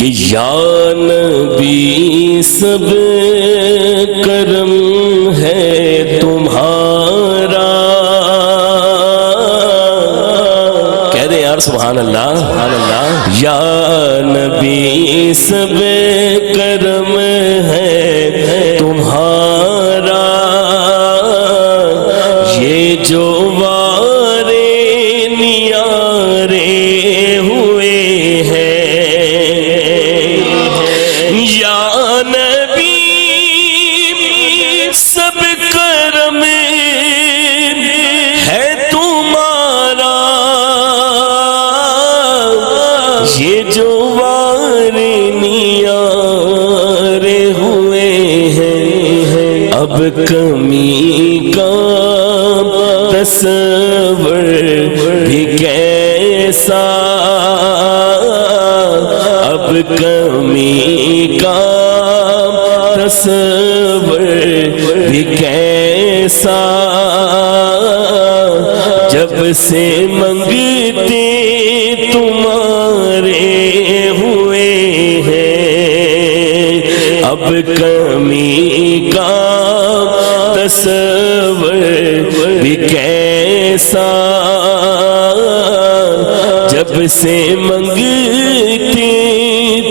کہ یا نبی سب کرم ہے تمہارا. کہہ دیں یار سبحان اللہ سبحان اللہ. یا نبی سب کرم ہے تمہارا، یہ جو وارے نیارے ہوئے ہیں. یا نبی سب کرم ہے تمہارا، یہ جو وارے نیارے ہوئے ہیں. اب کمی کا تصور بھی کیسا، اب کمی کا تصور بھی کیسا، جب سے منگتے تمہارے ہوئے ہیں. اب کمی کا تصور بھی کیسا، جب سے منگتے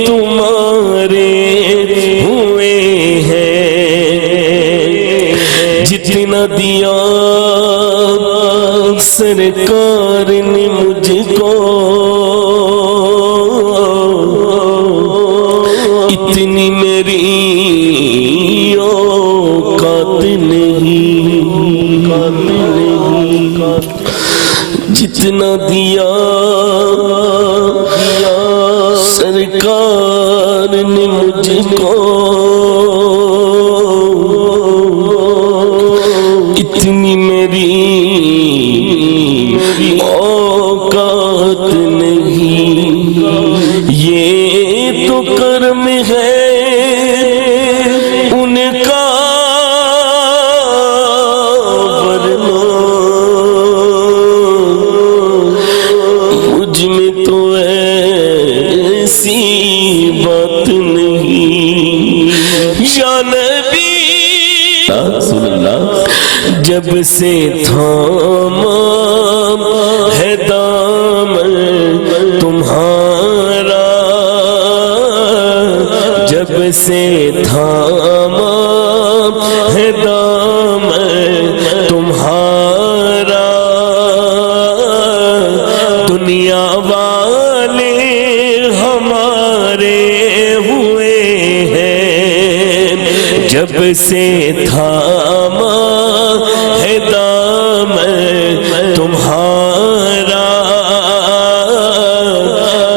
تمہارے ہوئے ہیں. جتنا دیا سرکار نے مجھ کو، اتنی میری اوقات نہیں. جتنا دیا سرکار نے مجھ کو، اتنی میری اوقات نہیں. یہ تو کرم ہے ان کا، ورنہ مجھ میں تو ایسی بات نہیں. یا نبی رسول اللہ جب سے تھاما ہے دامن تمہارا، جب سے تھاما ہے دامن تمہارا، دنیا والے ہمارے ہوئے ہیں. جب سے تھاما ہے دامن تمہارا،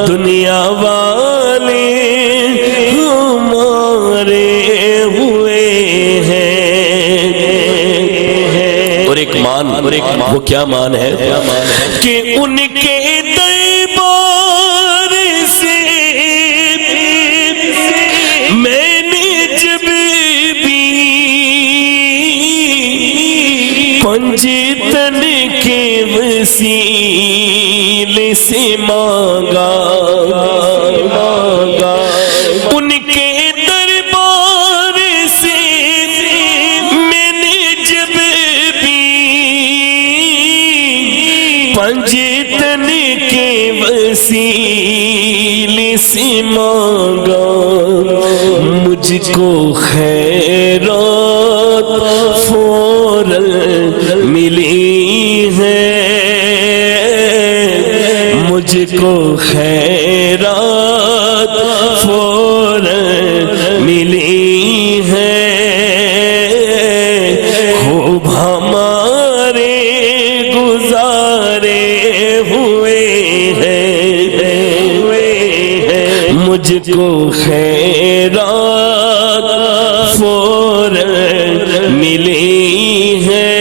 دنیا والے ہمارے ہوئے ہیں. اور ایک مان وہ کیا مان ہے کہ ان کے دربار سے میں نے جب بھی پنجتن کے وسیلے سے مانگا. ان کے دربار سے میں نے جب بھی پنجتن کے وسیلے سے مانگا. مجھ کو خیرات فوراً ملی ہے، مجھ کو خیرات فوراً ملی ہے. خوب ہمارے گزارے ہوئے ہیں. مجھ کو خیرات فوراً ملی ہے.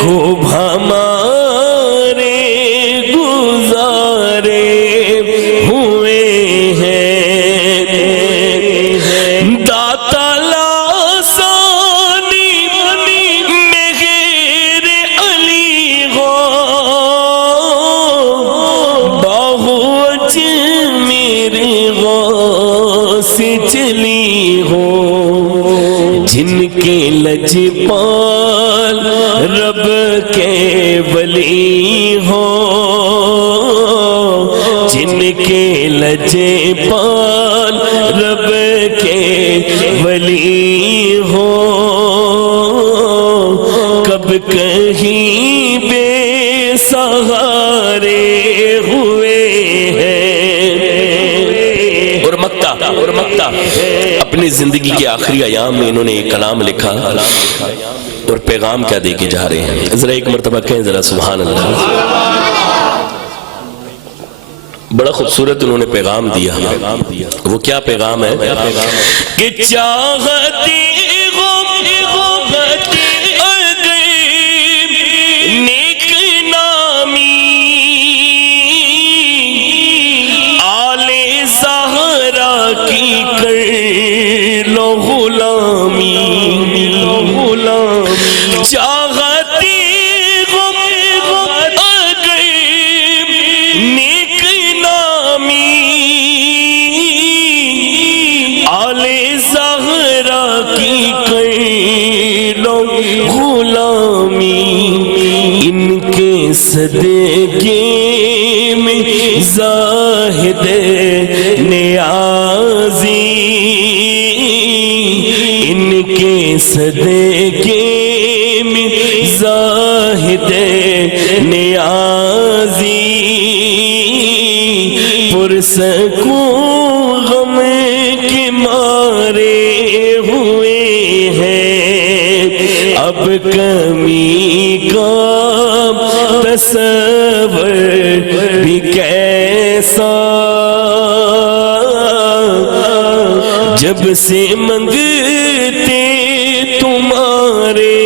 خوب ہمارے گزارے ہوئے ہیں. داتا لاسانی مہر علی غو باہو جن کے لجے پال رب کے ولی ہو کب کہیں بے سہارے ہوئے ہیں۔ اور مکتا اپنی زندگی کے آخری ایام میں انہوں نے ایک کلام لکھا اور پیغام کیا دے کے جا رہے ہیں، ذرا ایک مرتبہ کہیں ذرا سبحان اللہ۔ بڑا خوبصورت انہوں نے پیغام دیا، وہ کیا پیغام ہے کہ چاہتی صدقے میں زاہد نیازی، ان کے صدقے میں زاہد نیازی، پرسکون غم کے مارے ہوئے ہیں، اب کمی کا تصور بھی کیسا، جب سے منگتے تمہارے